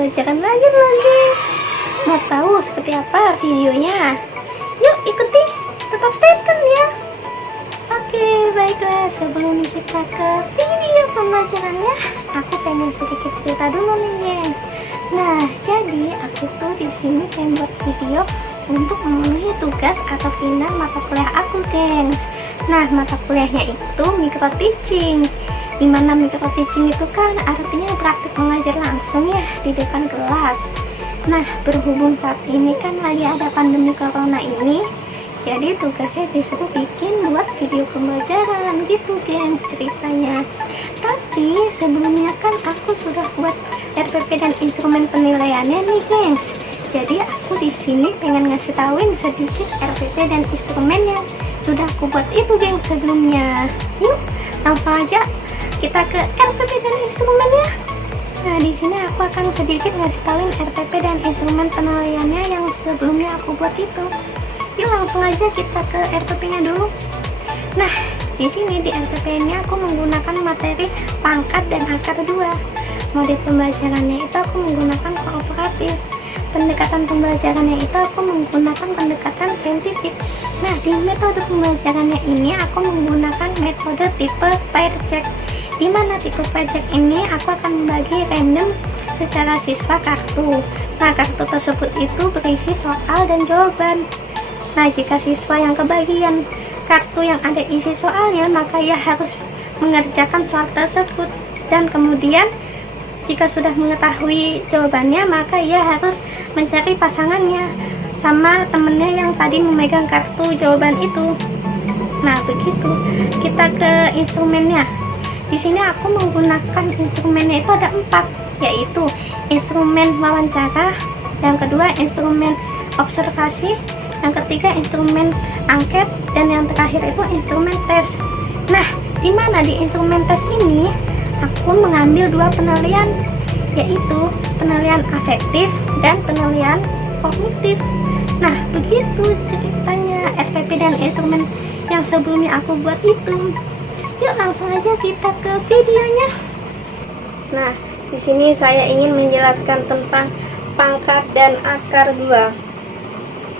pembelajaran lanjut lagi. Mau tahu seperti apa videonya? Yuk ikuti, tetap stay tune ya. Oke, baiklah, sebelum kita ke video pembelajarannya, aku pengen sedikit cerita dulu nih, guys. Nah, jadi aku tuh di sini pengen buat video untuk memenuhi tugas atau final mata kuliah aku, gengs. Nah, mata kuliahnya itu micro teaching. Dimana micro teaching itu kan artinya praktik mengajar langsung ya di depan kelas. Nah, berhubung saat ini kan lagi ada pandemi corona ini, jadi tugasnya disuruh bikin buat video pembelajaran gitu, geng, ceritanya. Tapi sebelumnya kan aku sudah buat RPP dan instrumen penilaiannya nih, gengs. Jadi aku di sini pengen ngasih tauin sedikit RPP dan instrumen yang sudah aku buat itu, geng, sebelumnya. Yuk, langsung aja kita ke RPP dan instrumennya. Nah, di sini aku akan sedikit ngasih tauin RPP dan instrumen penilaiannya yang sebelumnya aku buat itu. Yuk langsung aja kita ke RPP-nya dulu. Nah, di sini di RPP-nya aku menggunakan materi pangkat dan akar 2. Mode pembelajarannya itu aku menggunakan kooperatif. Pendekatan pembelajarannya itu aku menggunakan pendekatan saintifik. Nah, di metode pembelajarannya ini aku menggunakan metode tipe pair check. Di mana tipe pair check ini aku akan membagi random secara siswa kartu. Nah, kartu tersebut itu berisi soal dan jawaban. Nah, jika siswa yang kebagian kartu yang ada isi soalnya, maka ia harus mengerjakan soal tersebut. Dan kemudian, jika sudah mengetahui jawabannya, maka ia harus mencari pasangannya sama temennya yang tadi memegang kartu jawaban itu. Nah, begitu. Kita ke instrumennya. Di sini aku menggunakan instrumennya itu ada 4, yaitu instrumen wawancara, yang kedua instrumen observasi, yang ketiga instrumen angket, dan yang terakhir itu instrumen tes. Nah, di mana di instrumen tes ini aku mengambil 2 penilaian, yaitu penilaian afektif dan penilaian kognitif. Nah, begitu ceritanya RPP dan instrumen yang sebelumnya aku buat itu. Yuk langsung aja kita ke videonya. Nah, di sini saya ingin menjelaskan tentang pangkat dan akar 2.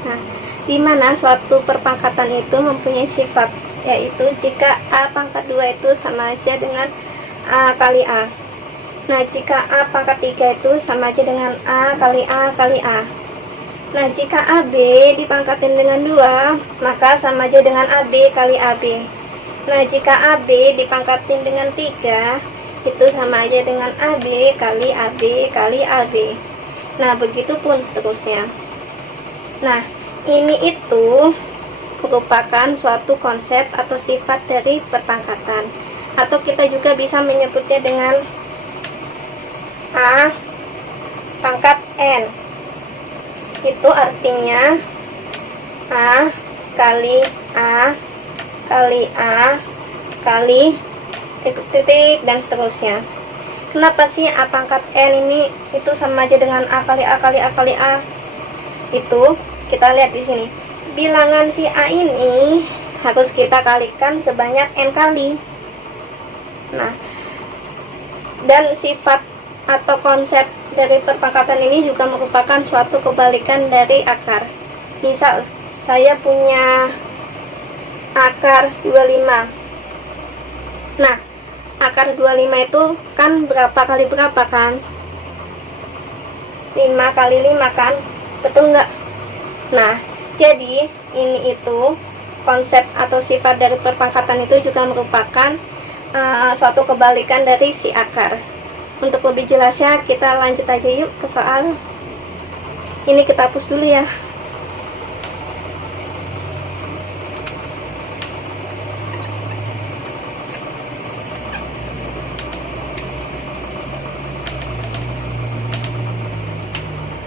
Nah, di mana suatu perpangkatan itu mempunyai sifat, yaitu jika A pangkat 2 itu sama aja dengan A kali A. Nah, jika A pangkat 3 itu sama aja dengan A kali A kali A. Nah, jika AB dipangkatin dengan 2, maka sama aja dengan AB kali AB. Nah, jika AB dipangkatin dengan 3, itu sama aja dengan AB kali AB kali AB. Nah, begitu pun seterusnya. Nah, ini itu merupakan suatu konsep atau sifat dari perpangkatan, atau kita juga bisa menyebutnya dengan A pangkat N. Itu artinya A kali A kali A kali titik-titik dan seterusnya. Kenapa sih A pangkat N ini itu sama aja dengan A kali A kali A kali A? Itu kita lihat di sini. Bilangan si A ini harus kita kalikan sebanyak N kali. Nah, dan sifat atau konsep dari perpangkatan ini juga merupakan suatu kebalikan dari akar. Misal, saya punya akar 25. Nah, akar 25 itu kan berapa kali berapa kan? 5 kali 5 kan? Betul nggak? Nah, jadi ini itu konsep atau sifat dari perpangkatan itu juga merupakan suatu kebalikan dari si akar. Untuk lebih jelasnya kita lanjut aja yuk ke soal. Ini kita hapus dulu ya.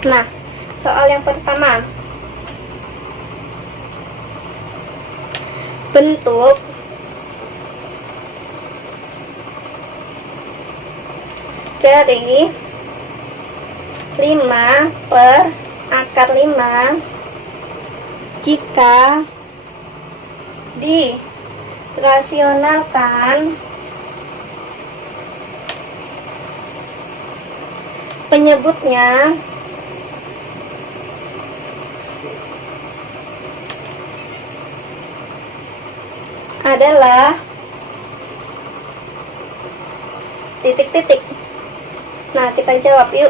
Nah, soal yang pertama. Bentuk dari 5 per akar 5 jika dirasionalkan penyebutnya adalah titik-titik. Nah, kita jawab yuk.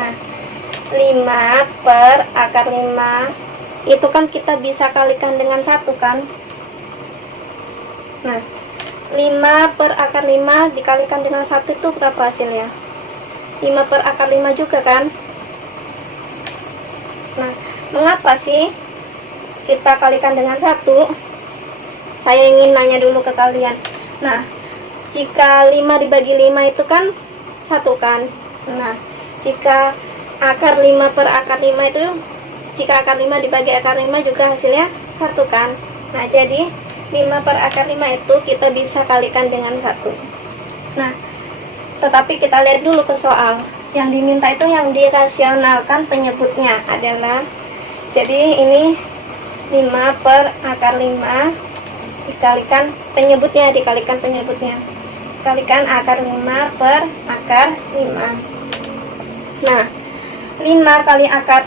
Nah, 5 per akar 5 itu kan kita bisa kalikan dengan 1 kan. Nah, 5 per akar 5 dikalikan dengan 1 itu berapa hasilnya? 5 per akar 5 juga kan. Nah, mengapa sih kita kalikan dengan 1? Saya ingin nanya dulu ke kalian. Nah, jika 5 dibagi 5 itu kan 1 kan. Nah, jika akar 5 per akar 5 itu, jika akar 5 dibagi akar 5 juga hasilnya 1 kan. Nah, jadi 5 per akar 5 itu kita bisa kalikan dengan 1. Nah, tetapi kita lihat dulu ke soal. Yang diminta itu yang dirasionalkan penyebutnya adalah, jadi ini 5 per akar 5 dikalikan penyebutnya, dikalikan akar 5 per akar 5. Nah, 5 kali akar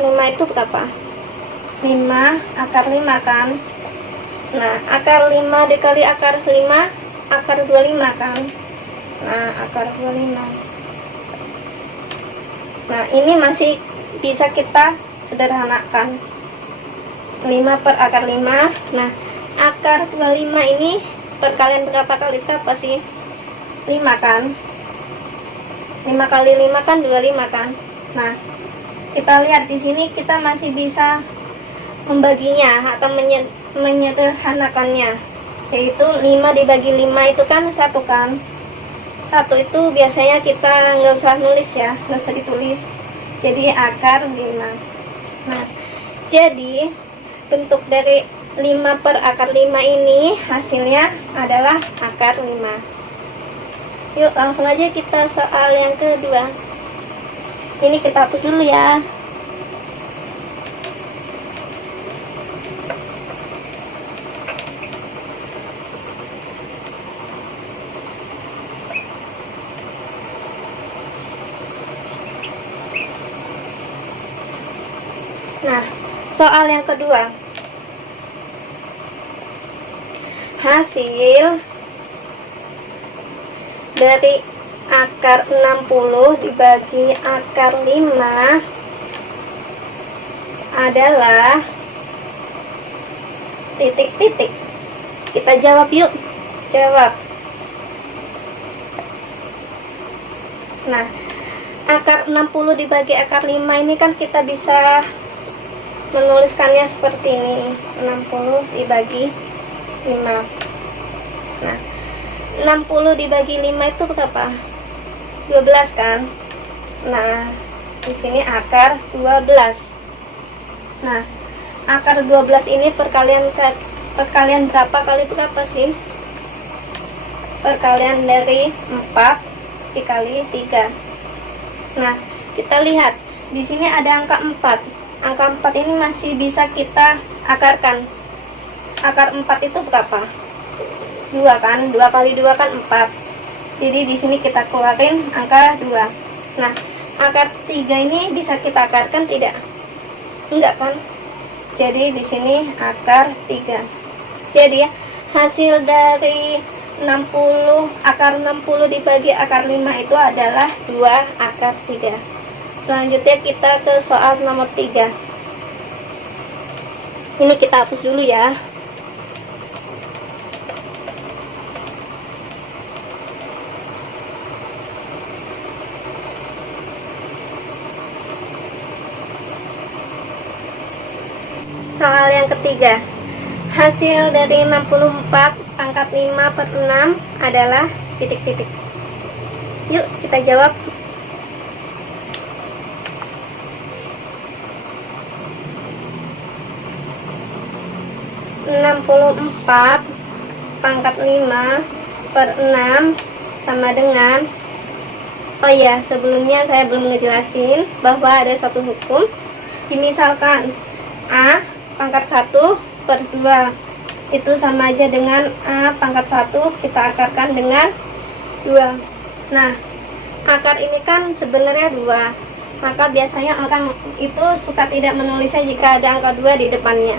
5 itu berapa? 5 akar 5 kan. Nah, akar 5 dikali akar 5, akar 25 kan. Nah, akar 25. Nah, ini masih bisa kita sederhanakan. 5 per akar 5. Nah, akar 25 ini perkalian berapa kali berapa sih? 5 kan. 5 kali 5 kan 25 kan. Nah, kita lihat di sini kita masih bisa membaginya atau menyederhanakannya, yaitu 5 dibagi 5 itu kan 1 kan. 1 itu biasanya kita nggak usah nulis ya, nggak usah ditulis, jadi akar 5. Nah, jadi bentuk dari 5 per akar 5 ini hasilnya adalah akar 5. Yuk langsung aja kita soal yang kedua. Ini kita hapus dulu ya. Nah, soal yang kedua. Hasil dari akar 60 dibagi akar 5 adalah titik-titik. Kita jawab yuk. Jawab. Nah, akar 60 dibagi akar 5 ini kan kita bisa menuliskannya seperti ini. 60 dibagi 5. Nah, 60 dibagi 5 itu berapa? 12 kan. Nah, di sini akar 12. Nah, akar 12 ini perkalian berapa kali berapa sih? Perkalian dari 4 dikali 3. Nah, kita lihat di sini ada angka 4. Angka 4 ini masih bisa kita akarkan. Akar 4 itu berapa? 2 kan. 2 kali 2 kan 4. Jadi di sini kita keluarin angka 2. Nah, akar 3 ini bisa kita akarkan tidak? Enggak kan? Jadi di sini akar 3. Jadi hasil dari 60, akar 60 dibagi akar 5 itu adalah 2 akar 3. Selanjutnya kita ke soal nomor 3. Ini kita hapus dulu ya. Soal yang ketiga. Hasil dari 64 pangkat 5 per 6 adalah titik-titik. Yuk kita jawab. (64 pangkat 5 per 6 sama dengan, oh ya, sebelumnya saya belum ngejelasin bahwa ada suatu hukum. Dimisalkan A pangkat 1 per 2 itu sama aja dengan A pangkat 1 kita akarkan dengan 2. Nah, akar ini kan sebenarnya 2. Maka biasanya orang itu suka tidak menulisnya jika ada angka 2 di depannya.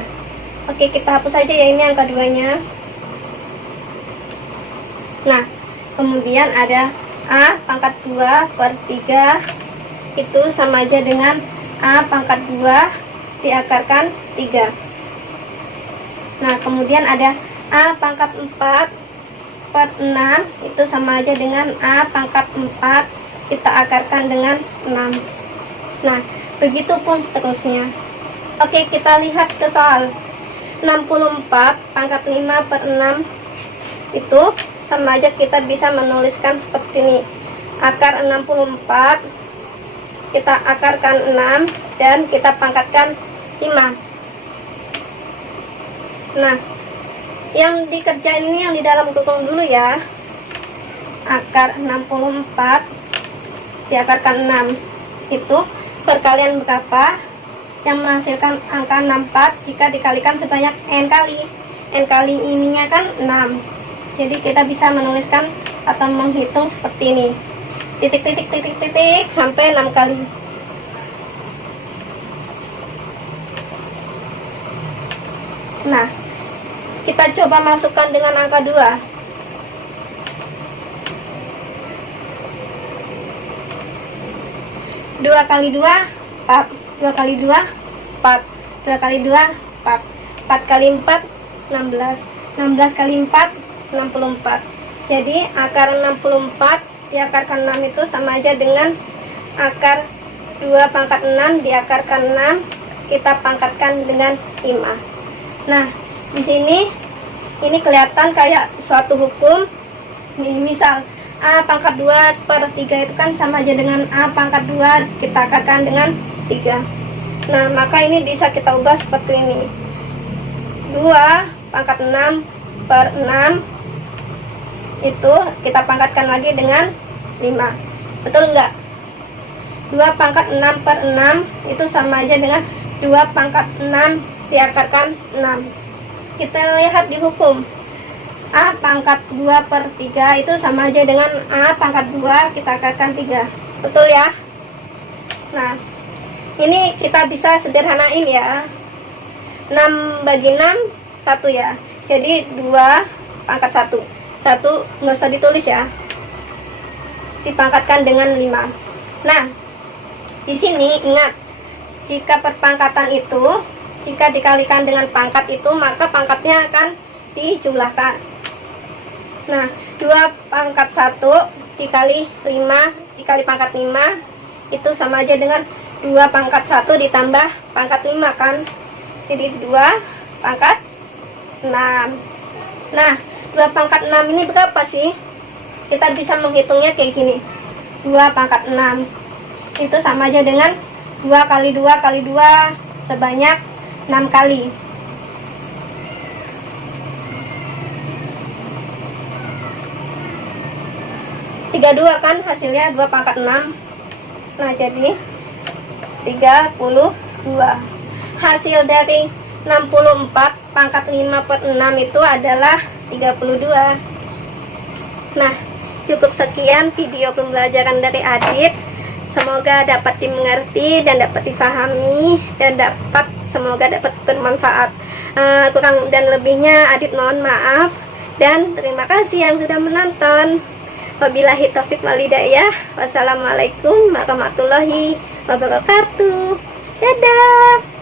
Oke, kita hapus saja ya ini angka 2-nya. Nah, kemudian ada A pangkat 2 per 3 itu sama aja dengan A pangkat 2 diakarkan 3. Nah, kemudian ada A pangkat 4 per 6 itu sama aja dengan A pangkat 4 kita akarkan dengan 6. Nah, begitupun seterusnya. Oke, kita lihat ke soal. 64 pangkat 5 per 6 itu sama aja kita bisa menuliskan seperti ini. Akar 64 kita akarkan 6 dan kita pangkatkan 5. Nah, yang dikerjain ini yang di dalam kurung dulu ya. Akar 64 diakarkan 6 itu perkalian berapa yang menghasilkan angka 64 jika dikalikan sebanyak n kali. N kali ininya kan 6. Jadi kita bisa menuliskan atau menghitung seperti ini. Titik titik titik titik sampai 6 kali. Nah, kita coba masukkan dengan angka 2. 2 kali 2 4, 2 kali 2 4, 2 kali 2 4, 4 kali 4 16, 16 kali 4 64. Jadi akar 64 diakarkan 6 itu sama aja dengan akar 2 pangkat 6 diakarkan 6 kita pangkatkan dengan 5. Nah, di sini ini kelihatan kayak suatu hukum. Misal A pangkat 2 per 3 itu kan sama aja dengan A pangkat 2 kita akarkan dengan 3. Nah, maka ini bisa kita ubah seperti ini. 2 pangkat 6 per 6 itu kita pangkatkan lagi dengan 5. Betul enggak? 2 pangkat 6 per 6 itu sama aja dengan 2 pangkat 6 diakarkan 6. Kita lihat di hukum. A pangkat 2 per 3 itu sama aja dengan A pangkat 2 kita akarkan 3. Betul ya? Nah, ini kita bisa sederhanain ya. 6 bagi 6 1 ya. Jadi 2 pangkat 1. 1 nggak usah ditulis ya. Dipangkatkan dengan 5. Nah, di sini ingat, jika perpangkatan itu jika dikalikan dengan pangkat itu maka pangkatnya akan dijumlahkan. Nah, 2 pangkat 1 dikali 5 dikali pangkat 5 itu sama aja dengan 2 pangkat 1 ditambah pangkat 5 kan. Jadi 2 pangkat 6. Nah, 2 pangkat 6 ini berapa sih? Kita bisa menghitungnya kayak gini. 2 pangkat 6 itu sama aja dengan 2 kali 2 kali 2 sebanyak 6 kali. 32 kan hasilnya 2 pangkat 6. Nah, jadi 32. Hasil dari 64 pangkat 5 per 6 itu adalah 32. Nah, cukup sekian video pembelajaran dari Adit. Semoga dapat dimengerti dan dapat difahami dan semoga dapat bermanfaat. Kurang dan lebihnya Adit mohon maaf dan terima kasih yang sudah menonton. Wabillahi taufiq wal hidayah. Wassalamualaikum warahmatullahi wabarakatuh. Dadah.